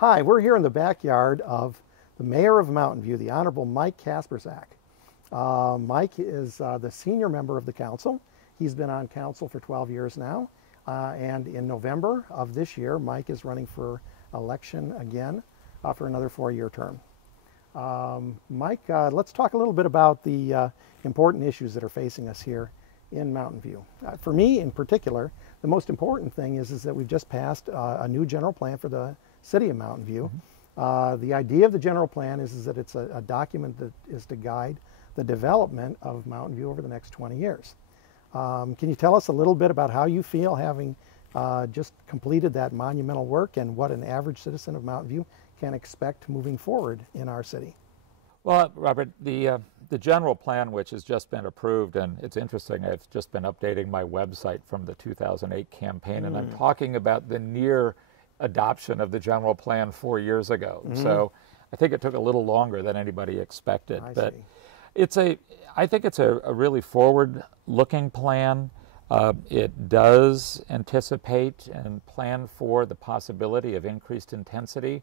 Hi, we're here in the backyard of the mayor of Mountain View, the Honorable Mike Kasperzak. Mike is the senior member of the council. He's been on council for 12 years now. And in November of this year, Mike is running for election again for another 4-year term. Mike, let's talk a little bit about the important issues that are facing us here in Mountain View. For me in particular, the most important thing is that we've just passed a new general plan for the city of Mountain View. The idea of the general plan is that it's a document that is to guide the development of Mountain View over the next 20 years. Can you tell us a little bit about how you feel having just completed that monumental work and what an average citizen of Mountain View can expect moving forward in our city? Well, Robert, the general plan, which has just been approved, and it's interesting, I've just been updating my website from the 2008 campaign, and I'm talking about the near adoption of the general plan 4 years ago. So I think it took a little longer than anybody expected. But I think it's a really forward-looking plan. It does anticipate and plan for the possibility of increased intensity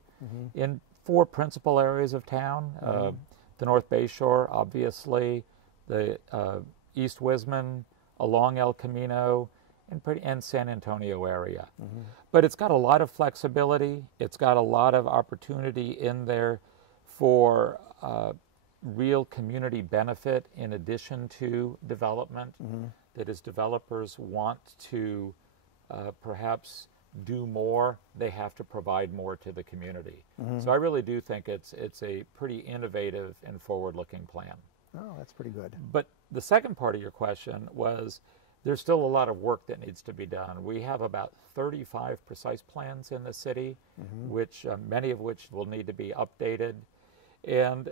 in 4 principal areas of town. The North Bay Shore, obviously, the East Wisman, along El Camino, and San Antonio area. But it's got a lot of flexibility. It's got a lot of opportunity in there for real community benefit in addition to development. That is, developers want to perhaps do more, they have to provide more to the community. So I really do think it's a pretty innovative and forward-looking plan. Oh, that's pretty good. But the second part of your question was, there's still a lot of work that needs to be done. We have about 35 precise plans in the city, which many of which will need to be updated. And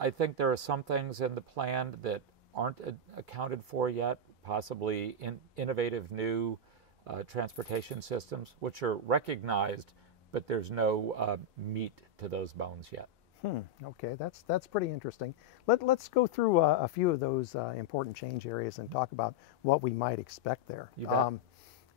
I think there are some things in the plan that aren't accounted for yet, possibly innovative new transportation systems, which are recognized, but there's no meat to those bones yet. Okay, that's pretty interesting. Let's go through a few of those important change areas and talk about what we might expect there. You bet.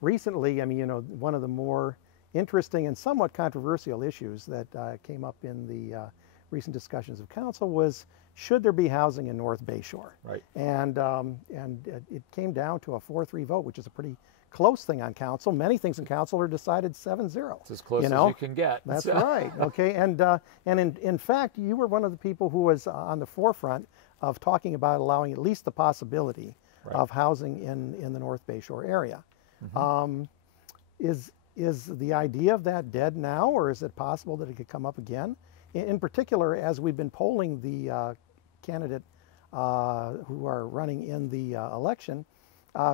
Recently, I mean, you know, one of the more interesting and somewhat controversial issues that came up in the recent discussions of council was, should there be housing in North Bay Shore? Right. And it came down to a 4-3 vote, which is a pretty close thing on council. Many things in council are decided 7-0. It's as close as you can get. That's right. Okay, and in fact, you were one of the people who was on the forefront of talking about allowing at least the possibility of housing in the North Bay Shore area. Is the idea of that dead now, or is it possible that it could come up again? In particular, as we've been polling the candidate who are running in the election,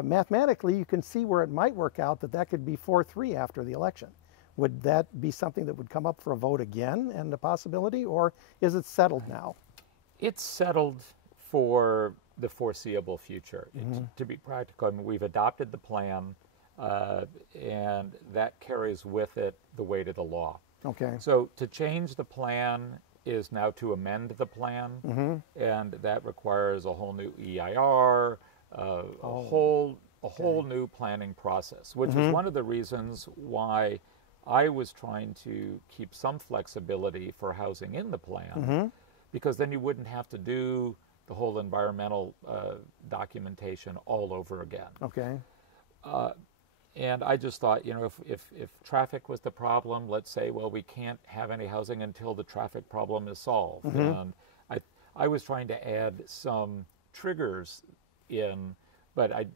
mathematically, you can see where it might work out that could be 4-3 after the election. Would that be something that would come up for a vote again and a possibility, or is it settled now? It's settled for the foreseeable future. To be practical, I mean, we've adopted the plan, and that carries with it the weight of the law. Okay. So to change the plan is now to amend the plan, and that requires a whole new EIR, a whole new planning process, which is one of the reasons why I was trying to keep some flexibility for housing in the plan, because then you wouldn't have to do the whole environmental documentation all over again. Okay. And I just thought, you know, if traffic was the problem, let's say, well, we can't have any housing until the traffic problem is solved. And I was trying to add some triggers in, but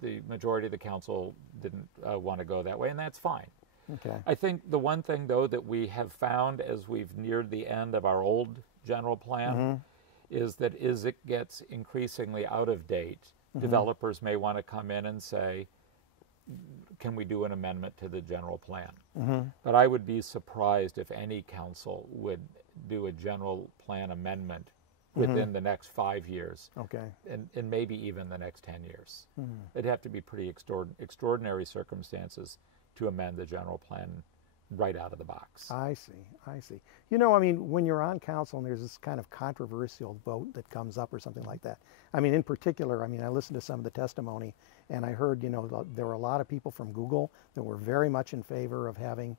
the majority of the council didn't want to go that way, and that's fine. Okay. I think the one thing, though, that we have found as we've neared the end of our old general plan is that as it gets increasingly out of date, developers may want to come in and say, can we do an amendment to the general plan? But I would be surprised if any council would do a general plan amendment within the next 5 years, and maybe even the next 10 years. It'd have to be pretty extraordinary circumstances to amend the general plan right out of the box. I see. You know, I mean, when you're on council and there's this kind of controversial vote that comes up or something like that, I mean, in particular, I mean, I listened to some of the testimony and I heard, you know, there were a lot of people from Google that were very much in favor of having,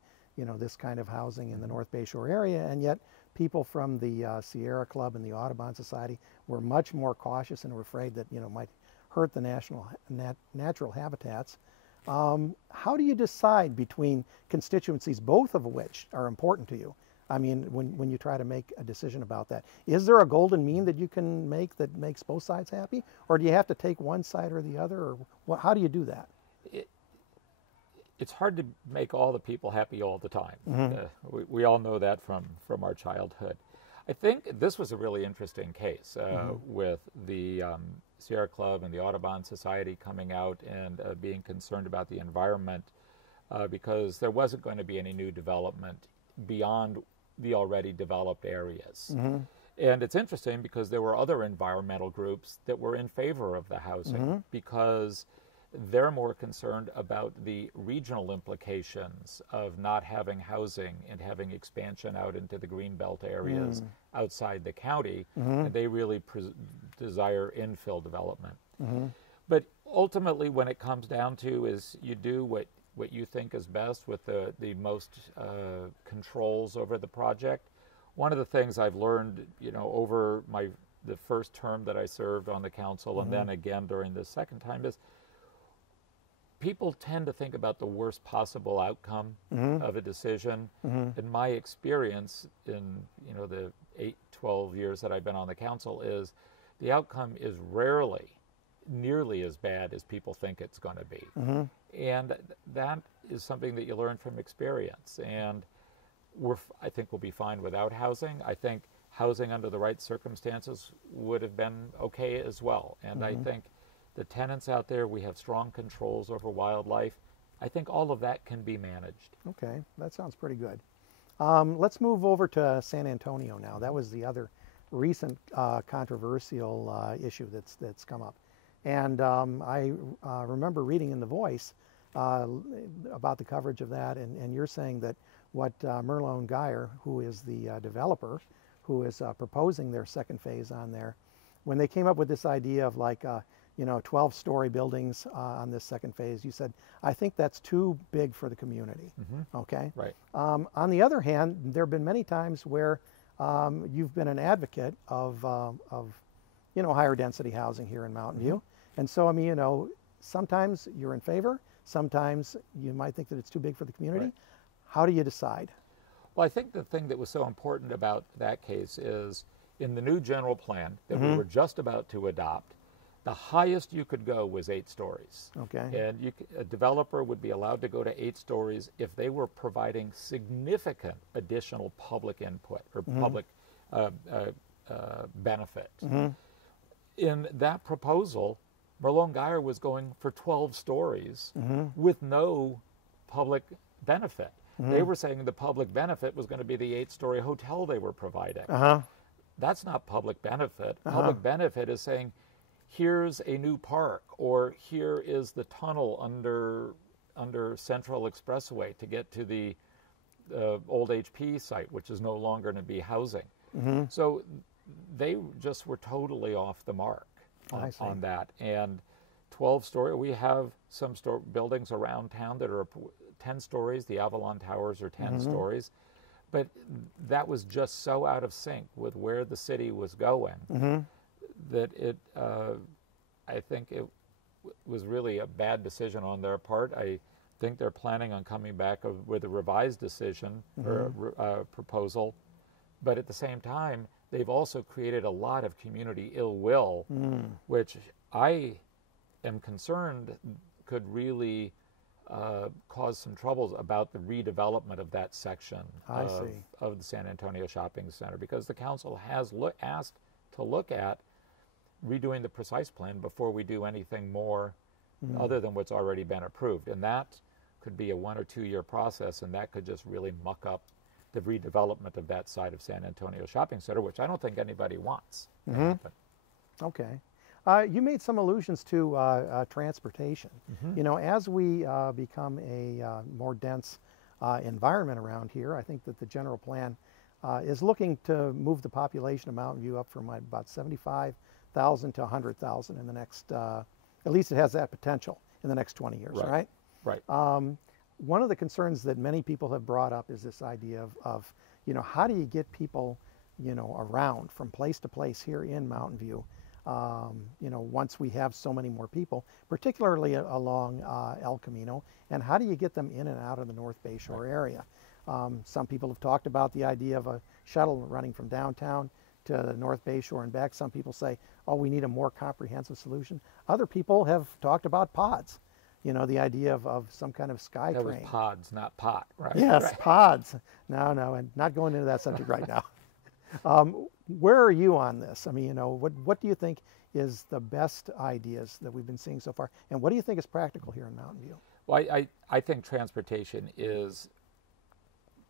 this kind of housing in the North Bay Shore area, and yet people from the Sierra Club and the Audubon Society were much more cautious and were afraid that might hurt the natural habitats. How do you decide between constituencies, both of which are important to you? I mean, when you try to make a decision about that, is there a golden mean that you can make that makes both sides happy, or do you have to take one side or the other, or how do you do that? It's hard to make all the people happy all the time. We all know that from our childhood. I think this was a really interesting case with the Sierra Club and the Audubon Society coming out and being concerned about the environment because there wasn't going to be any new development beyond the already developed areas. And it's interesting because there were other environmental groups that were in favor of the housing because they're more concerned about the regional implications of not having housing and having expansion out into the greenbelt areas outside the county, and they really desire infill development. But ultimately, when it comes down to is you do what you think is best with the most controls over the project. One of the things I've learned, over the first term that I served on the council, and then again during the second time, is people tend to think about the worst possible outcome of a decision. In my experience in the 12 years that I've been on the council is the outcome is rarely nearly as bad as people think it's going to be. And that is something that you learn from experience. And I think we'll be fine without housing. I think housing under the right circumstances would have been okay as well. And I think the tenants out there, we have strong controls over wildlife. I think all of that can be managed. Okay, that sounds pretty good. Let's move over to San Antonio now. That was the other recent controversial issue that's come up. And I remember reading in The Voice about the coverage of that, and you're saying that what Merlone Geyer, who is the developer, who is proposing their second phase on there, when they came up with this idea of like 12-story buildings on this second phase, you said, I think that's too big for the community. Okay? Right. On the other hand, there have been many times where you've been an advocate of higher density housing here in Mountain View. And so, I mean, sometimes you're in favor, sometimes you might think that it's too big for the community. Right. How do you decide? Well, I think the thing that was so important about that case is in the new general plan that we were just about to adopt, the highest you could go was 8 stories. Okay. And a developer would be allowed to go to 8 stories if they were providing significant additional public input or public benefit. In that proposal, Merlone Geyer was going for 12 stories with no public benefit. They were saying the public benefit was going to be the 8-story hotel they were providing. That's not public benefit. Public benefit is saying, here's a new park, or here is the tunnel under Central Expressway to get to the old HP site, which is no longer going to be housing. So they just were totally off the mark on that. And 12-story, we have some buildings around town that are 10 stories. The Avalon Towers are 10 stories. But that was just so out of sync with where the city was going that I think it was really a bad decision on their part. I think they're planning on coming back with a revised decision or proposal. But at the same time, they've also created a lot of community ill will, which I am concerned could really cause some troubles about the redevelopment of that section of the San Antonio Shopping Center, because the council has asked to look at redoing the precise plan before we do anything more other than what's already been approved. And that could be a 1 or 2 year process, and that could just really muck up the redevelopment of that side of San Antonio Shopping Center, which I don't think anybody wants to happen. Okay. You made some allusions to transportation. As we become a more dense environment around here, I think that the general plan is looking to move the population of Mountain View up from about 75,000 to 100,000 in the next, at least it has that potential in the next 20 years, right? Right. one of the concerns that many people have brought up is this idea of how do you get people, around from place to place here in Mountain View, once we have so many more people, particularly along El Camino, and how do you get them in and out of the North Bay Shore area? Some people have talked about the idea of a shuttle running from downtown to the North Bay Shore and back. Some people say, oh, we need a more comprehensive solution. Other people have talked about pods, the idea of some kind of sky That train. was pods, not pot, right? Yes, right. pods. No, and not going into that subject right now. Where are you on this? I mean, what do you think is the best ideas that we've been seeing so far? And what do you think is practical here in Mountain View? Well, I think transportation is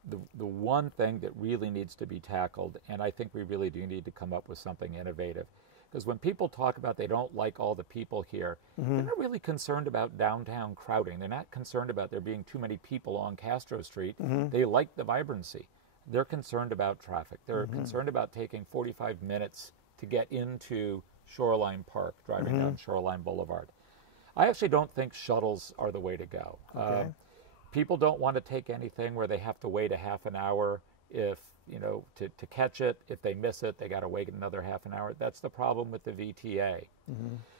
the one thing that really needs to be tackled, and I think we really do need to come up with something innovative. Because when people talk about they don't like all the people here, they're not really concerned about downtown crowding. They're not concerned about there being too many people on Castro Street. They like the vibrancy. They're concerned about traffic. They're concerned about taking 45 minutes to get into Shoreline Park, driving down Shoreline Boulevard. I actually don't think shuttles are the way to go. Okay. People don't want to take anything where they have to wait a half an hour if, to catch it. If they miss it, they got to wait another half an hour. That's the problem with the VTA.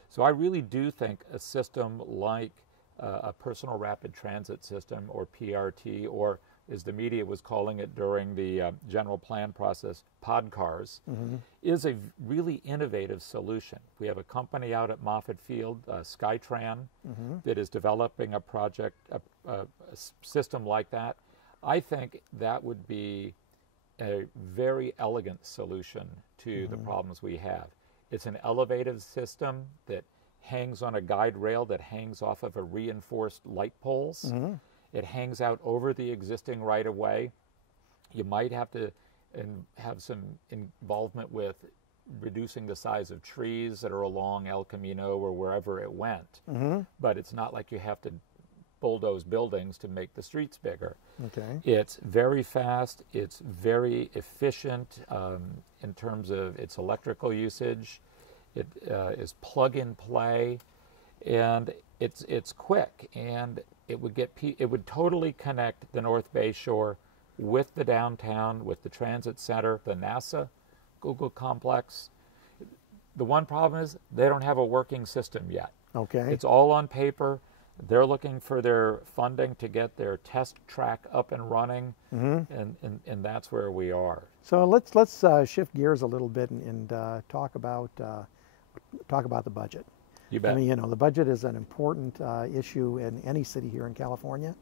So I really do think a system like a personal rapid transit system, or PRT, or as the media was calling it during the general plan process, pod cars, is a really innovative solution. We have a company out at Moffett Field, Skytran, that is developing a project, a system like that. I think that would be a very elegant solution to the problems we have. It's an elevated system that hangs on a guide rail that hangs off of a reinforced light poles. It hangs out over the existing right-of-way. You might have to have some involvement with reducing the size of trees that are along El Camino or wherever it went. But it's not like you have to bulldoze buildings to make the streets bigger. Okay. It's very fast. It's very efficient in terms of its electrical usage. It is plug and play, and it's quick, and it would totally connect the North Bay Shore with the downtown, with the transit center, the NASA Google complex. The one problem is they don't have a working system yet. Okay. It's all on paper. They're looking for their funding to get their test track up and running, and that's where we are. So let's shift gears a little bit and talk about the budget. You bet. I mean, the budget is an important issue in any city here in California,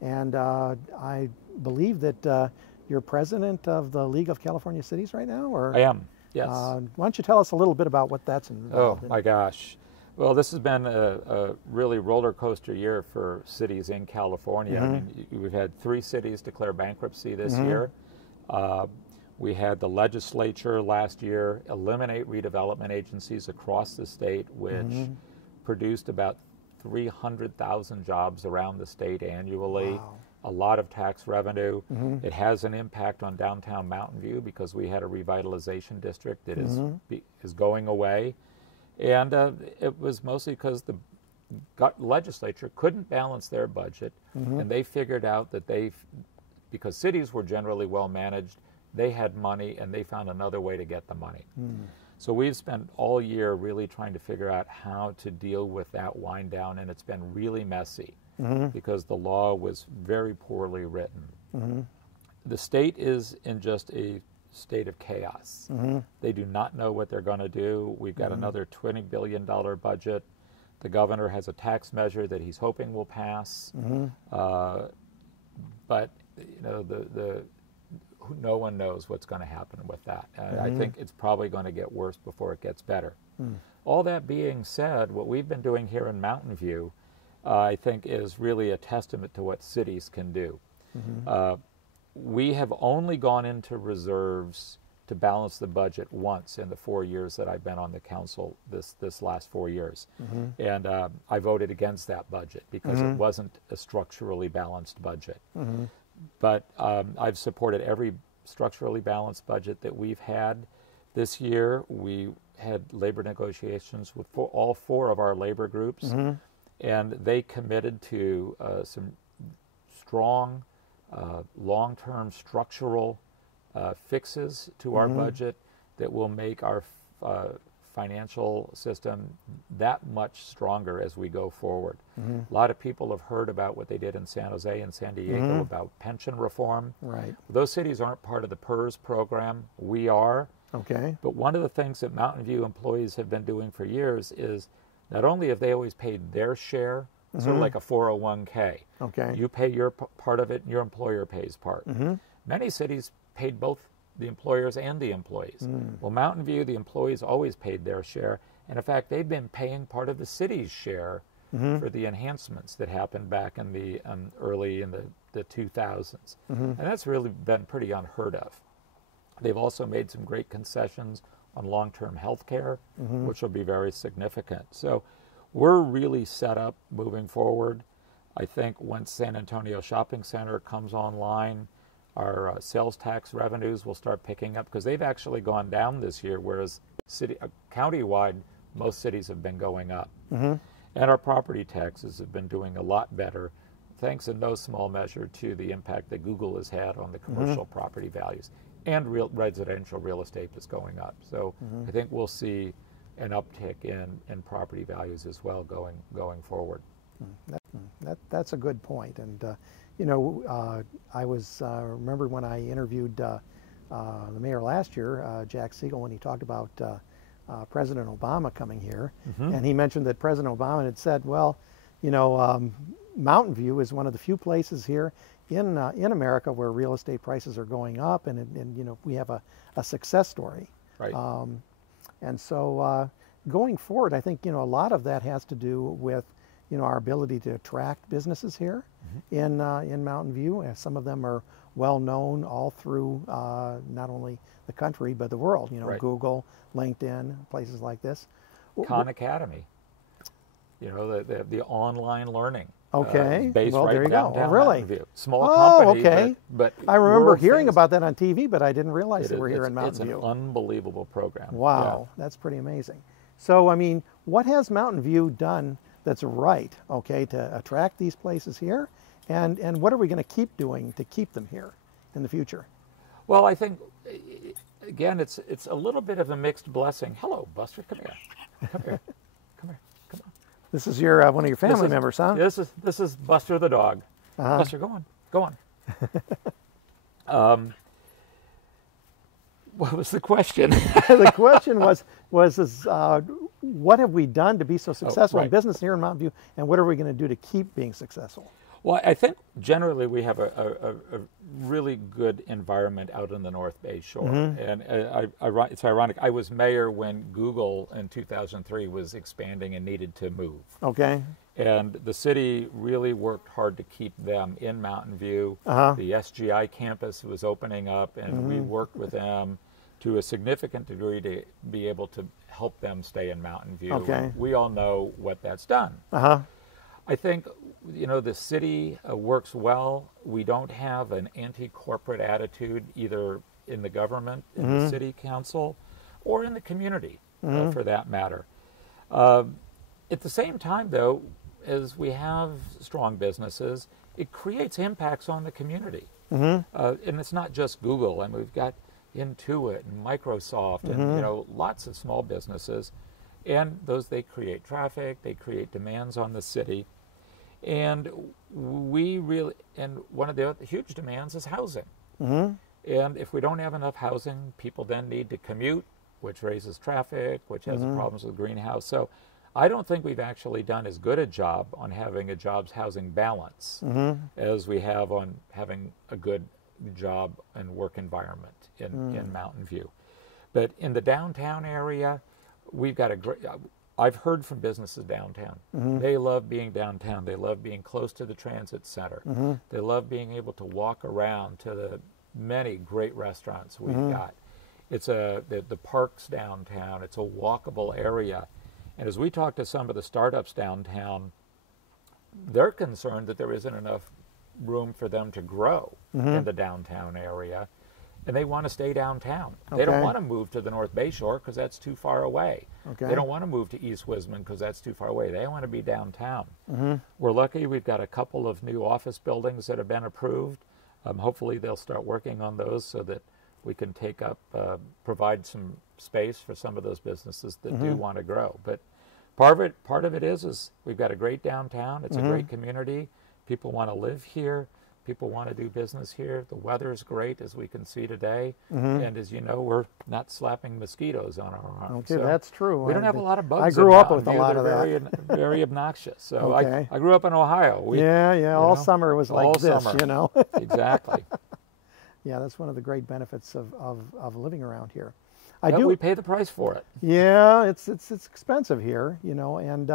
and I believe that you're president of the League of California Cities right now, or I am. Yes. Why don't you tell us a little bit about what that's involved in? Oh my gosh. Well, this has been a really roller coaster year for cities in California. I mean, we've had 3 cities declare bankruptcy this year. We had the legislature last year eliminate redevelopment agencies across the state, which produced about 300,000 jobs around the state annually. Wow. A lot of tax revenue. It has an impact on downtown Mountain View because we had a revitalization district that is going away. And it was mostly because the legislature couldn't balance their budget, and they figured out that because cities were generally well managed, they had money, and they found another way to get the money. So we've spent all year really trying to figure out how to deal with that wind down, and it's been really messy because the law was very poorly written. The state is in just a state of chaos. They do not know what they're going to do. We've got another $20 billion budget. The governor has a tax measure that he's hoping will pass. But no one knows what's going to happen with that. And I think it's probably going to get worse before it gets better. All that being said, what we've been doing here in Mountain View, I think, is really a testament to what cities can do. We have only gone into reserves to balance the budget once in the 4 years that I've been on the council, this last 4 years. And I voted against that budget because it wasn't a structurally balanced budget. But I've supported every structurally balanced budget that we've had. This year, we had labor negotiations with all 4 of our labor groups, and they committed to some strong, long-term structural fixes to our budget that will make our financial system that much stronger as we go forward. A lot of people have heard about what they did in San Jose and San Diego about pension reform. Right. Those cities aren't part of the PERS program. We are. Okay. But one of the things that Mountain View employees have been doing for years is not only have they always paid their share, sort of like a 401k. Okay. You pay your part of it, and your employer pays part. Many cities paid both the employers and the employees. Well, Mountain View, the employees always paid their share. And in fact, they've been paying part of the city's share for the enhancements that happened back in the early in the 2000s. And that's really been pretty unheard of. They've also made some great concessions on long-term health care, which will be very significant. So we're really set up moving forward. I think once San Antonio Shopping Center comes online, our sales tax revenues will start picking up because they've actually gone down this year, whereas county-wide, most cities have been going up. And our property taxes have been doing a lot better, thanks in no small measure to the impact that Google has had on the commercial property values. And residential real estate is going up. So I think we'll see an uptick in property values as well going forward. That's a good point. And you know, I was remember when I interviewed the mayor last year, Jack Siegel, when he talked about President Obama coming here, and he mentioned that President Obama had said, well, you know, Mountain View is one of the few places here in America where real estate prices are going up, and you know, we have a success story. Right. And so going forward, I think, you know, a lot of that has to do with, you know, our ability to attract businesses here in Mountain View. Some of them are well known all through not only the country but the world. You know, Right. Google, LinkedIn, places like this. Khan Academy. You know, the online learning. Okay. Based Well, right there you go. downtown Oh, really? Mountain View. Small Oh, company, okay. but I remember world hearing famous. about that on TV, but I didn't realize It that is- we're here in it's Mountain View. an unbelievable program. Wow, that's pretty amazing. So, I mean, what has Mountain View done that's right, okay, to attract these places here? And what are we going to keep doing to keep them here in the future? Well, I think, again, it's a little bit of a mixed blessing. Hello, Buster, come here. Come here. Come here. Come on. This is your one of your family members, huh? This is Buster the dog. Buster, go on. Go on. What was the question? The question was what have we done to be so successful in right. business here in Mountain View, and what are we going to do to keep being successful? Well, I think generally we have a really good environment out in the North Bay Shore. And it's ironic, I was mayor when Google in 2003 was expanding and needed to move. Okay. And the city really worked hard to keep them in Mountain View. The SGI campus was opening up, and we worked with them to a significant degree to be able to help them stay in Mountain View. Okay. We all know what that's done. I think, you know, the city works well. We don't have an anti-corporate attitude either in the government, in the city council, or in the community, for that matter. At the same time, though, as we have strong businesses, it creates impacts on the community. And it's not just Google. I mean, we've got Intuit and Microsoft and, you know, lots of small businesses. And they create traffic, they create demands on the city. And one of the other huge demands is housing. And if we don't have enough housing, people then need to commute, which raises traffic, which has problems with greenhouse. So I don't think we've actually done as good a job on having a jobs housing balance as we have on having a good job and work environment in Mountain View. But in the downtown area, we've got a great, I've heard from businesses downtown. They love being downtown. They love being close to the transit center. They love being able to walk around to the many great restaurants we've got. It's the parks downtown. It's a walkable area. And as we talk to some of the startups downtown, they're concerned that there isn't enough room for them to grow in the downtown area. and they want to stay downtown. They Okay. don't want to move to the North Bay Shore because that's too far away. Okay. They don't want to move to East Wisman because that's too far away. They want to be downtown. Mm-hmm. We're lucky we've got a couple of new office buildings that have been approved. Hopefully they'll start working on those so that we can take up, provide some space for some of those businesses that do want to grow. But part of it is we've got a great downtown. It's a great community. People want to live here. People want to do business here. The weather's great, as we can see today. And as you know, we're not slapping mosquitoes on our arms. Okay, So that's true. we don't have a lot of bugs. I grew in up with a Mountain View. lot of They're that. very, very obnoxious. So Okay. I grew up in Ohio. Yeah, all know, summer was like all this, summer. you know. Exactly. Yeah, that's one of the great benefits of living around here. But we pay the price for it. Yeah, it's expensive here, you know. And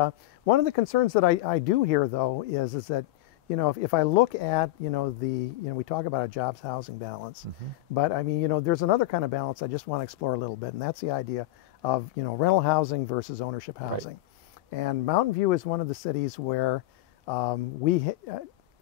one of the concerns that I do hear, though, is that, you know, if I look at, you know, we talk about a jobs housing balance, but I mean, you know, there's another kind of balance I just want to explore a little bit, and that's the idea of, you know, rental housing versus ownership housing. Right. And Mountain View is one of the cities where a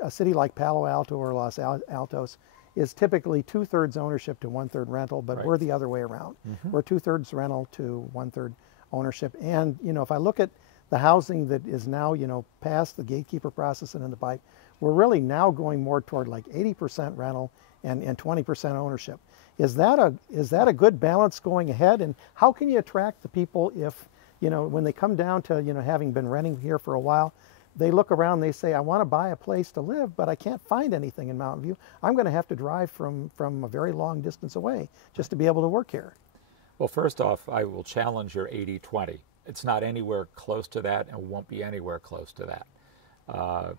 city like Palo Alto or Los Altos is typically 2/3 ownership to 1/3 rental, but we're the other way around. We're 2/3 rental to 1/3 ownership. And, you know, if I look at the housing that is now, you know, past the gatekeeper process and in the pipe, we're really now going more toward like 80% rental and 20% ownership. Is that a good balance going ahead? And how can you attract the people if, you know, when they come down to, you know, having been renting here for a while, they look around, they say, I want to buy a place to live, but I can't find anything in Mountain View. I'm going to have to drive from a very long distance away just to be able to work here. Well, first off, I will challenge your 80-20. It's not anywhere close to that and won't be anywhere close to that.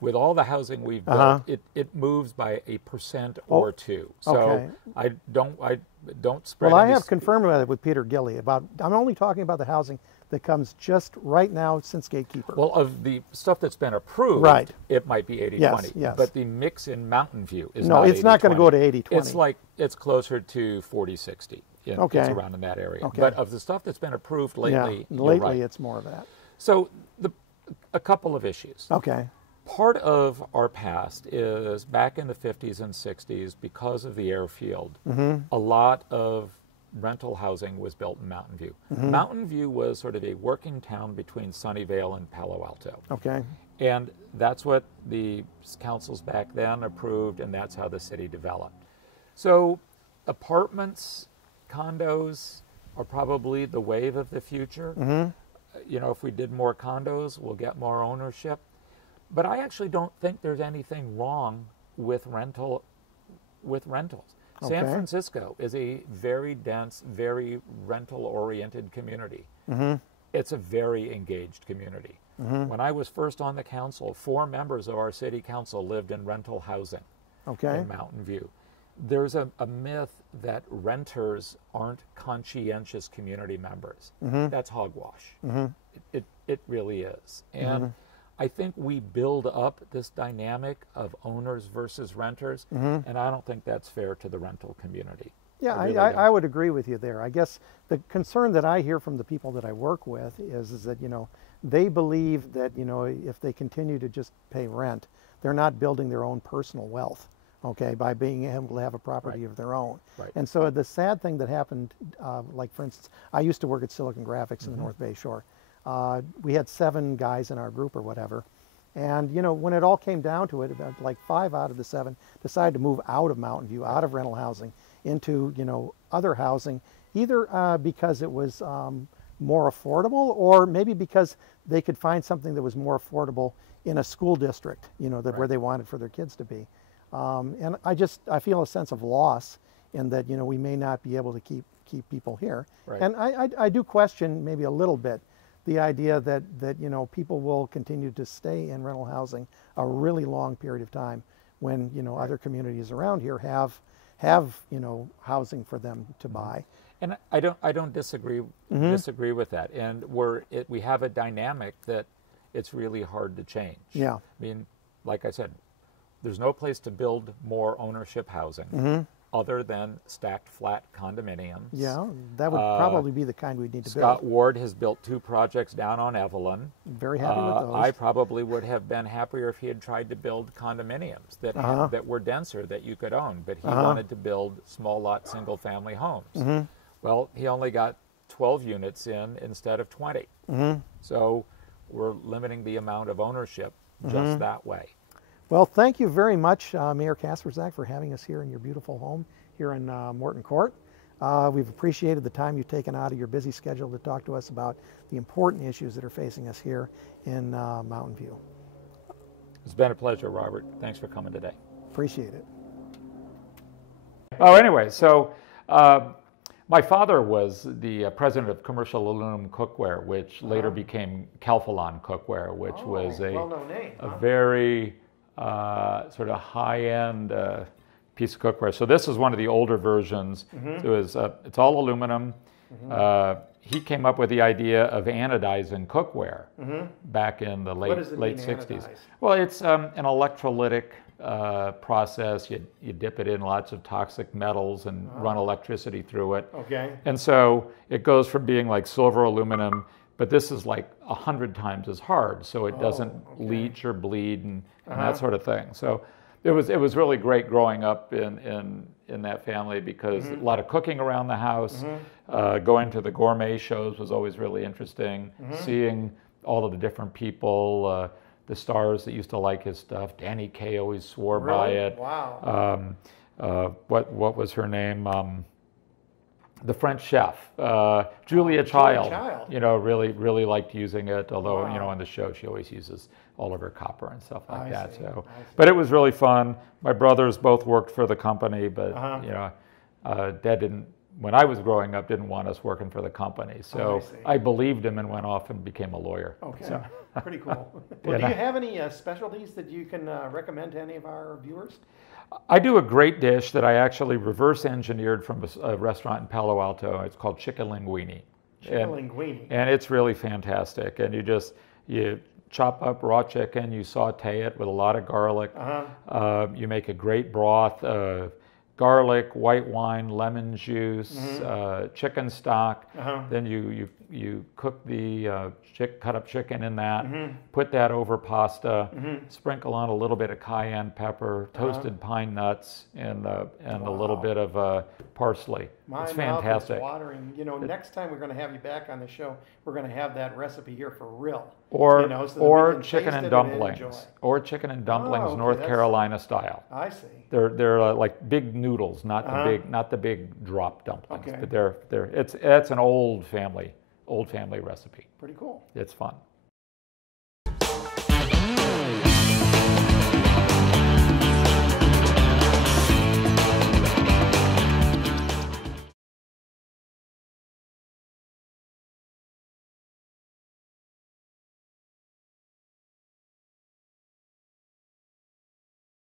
With all the housing we've built, it moves by 1% or 2%. So okay. I don't spread. Well, I have confirmed that with Peter Gilly about. I'm only talking about the housing that comes just right now since Gatekeeper. Well, of the stuff that's been approved, right. It might be 80-20. Yes. But the mix in Mountain View is no, not it's not going to go to 80-20. It's like it's closer to 40-60. Okay. It's around in that area. Okay. But of the stuff that's been approved lately, yeah, you're right. It's more of that. So a couple of issues. Okay. Part of our past is back in the 50s and 60s, because of the airfield, a lot of rental housing was built in Mountain View. Mountain View was sort of a working town between Sunnyvale and Palo Alto. Okay. And that's what the councils back then approved, and that's how the city developed. So apartments, condos are probably the wave of the future. You know, if we did more condos, we'll get more ownership. But I actually don't think there's anything wrong with rentals. Okay. San Francisco is a very dense, very rental-oriented community. It's a very engaged community. When I was first on the council, 4 members of our city council lived in rental housing in Mountain View. There's a myth that renters aren't conscientious community members. That's hogwash. It really is. And I think we build up this dynamic of owners versus renters, and I don't think that's fair to the rental community. Yeah, I would agree with you there. I guess the concern that I hear from the people that I work with is that, you know, they believe that, you know, if they continue to just pay rent, they're not building their own personal wealth, okay, by being able to have a property of their own. And so the sad thing that happened, like for instance, I used to work at Silicon Graphics in the North Bay Shore. We had 7 guys in our group or whatever. And, you know, when it all came down to it, about like 5 out of the 7 decided to move out of Mountain View, out of rental housing, into, you know, other housing, either because it was more affordable or maybe because they could find something that was more affordable in a school district, you know, that where they wanted for their kids to be. And I feel a sense of loss in that, you know, we may not be able to keep people here. And I do question maybe a little bit the idea that you know, people will continue to stay in rental housing a really long period of time when, you know, other communities around here have you know, housing for them to buy. And I don't disagree with that. And we have a dynamic that it's really hard to change. I mean, like I said, there's no place to build more ownership housing. other than stacked flat condominiums. Yeah, that would probably be the kind we'd need to Scott build. Ward has built 2 projects down on Evelyn. Very happy with those. I probably would have been happier if he had tried to build condominiums that were denser that you could own, but he wanted to build small lot single family homes. Well, he only got 12 units in instead of 20. So we're limiting the amount of ownership just that way. Well, thank you very much, Mayor Kasperzak, for having us here in your beautiful home here in Morton Court. We've appreciated the time you've taken out of your busy schedule to talk to us about the important issues that are facing us here in Mountain View. It's been a pleasure, Robert. Thanks for coming today. Appreciate it. Oh, anyway, so my father was the president of Commercial Aluminum Cookware, which later became Calphalon Cookware, which was a very sort of high-end piece of cookware. So this is one of the older versions. It's all aluminum. He came up with the idea of anodizing cookware back in the late 60s. Well, it's an electrolytic process. You dip it in lots of toxic metals and run electricity through it. And so it goes from being like silver aluminum, but this is like 100 times as hard, so it doesn't leach or bleed and that sort of thing. So it was really great growing up in that family because a lot of cooking around the house, going to the gourmet shows was always really interesting, seeing all of the different people, the stars that used to like his stuff. Danny Kaye always swore by it. Wow. What was her name? The French chef, Julia Child. You know, really liked using it. Although you know, on the show she always uses all of her copper and stuff like that. So, but it was really fun. My brothers both worked for the company, but you know, Dad didn't. When I was growing up, didn't want us working for the company. So I believed him and went off and became a lawyer. Okay. So. Pretty cool. Well, do you have any specialties that you can recommend to any of our viewers? I do a great dish that I actually reverse engineered from a restaurant in Palo Alto. It's called chicken linguine. And it's really fantastic. And you chop up raw chicken, you saute it with a lot of garlic. You make a great broth, garlic, white wine, lemon juice, chicken stock. Then you cook the cut up chicken in that, put that over pasta, sprinkle on a little bit of cayenne pepper, toasted pine nuts, and a little bit of parsley. It's fantastic. My mouth is watering. You know, next time we're going to have you back on the show, we're going to have that recipe here for real. Or you know, so or chicken and dumplings, North Carolina style. I see. They're like big noodles, not the big drop dumplings. But it's an old family recipe. Pretty cool. It's fun.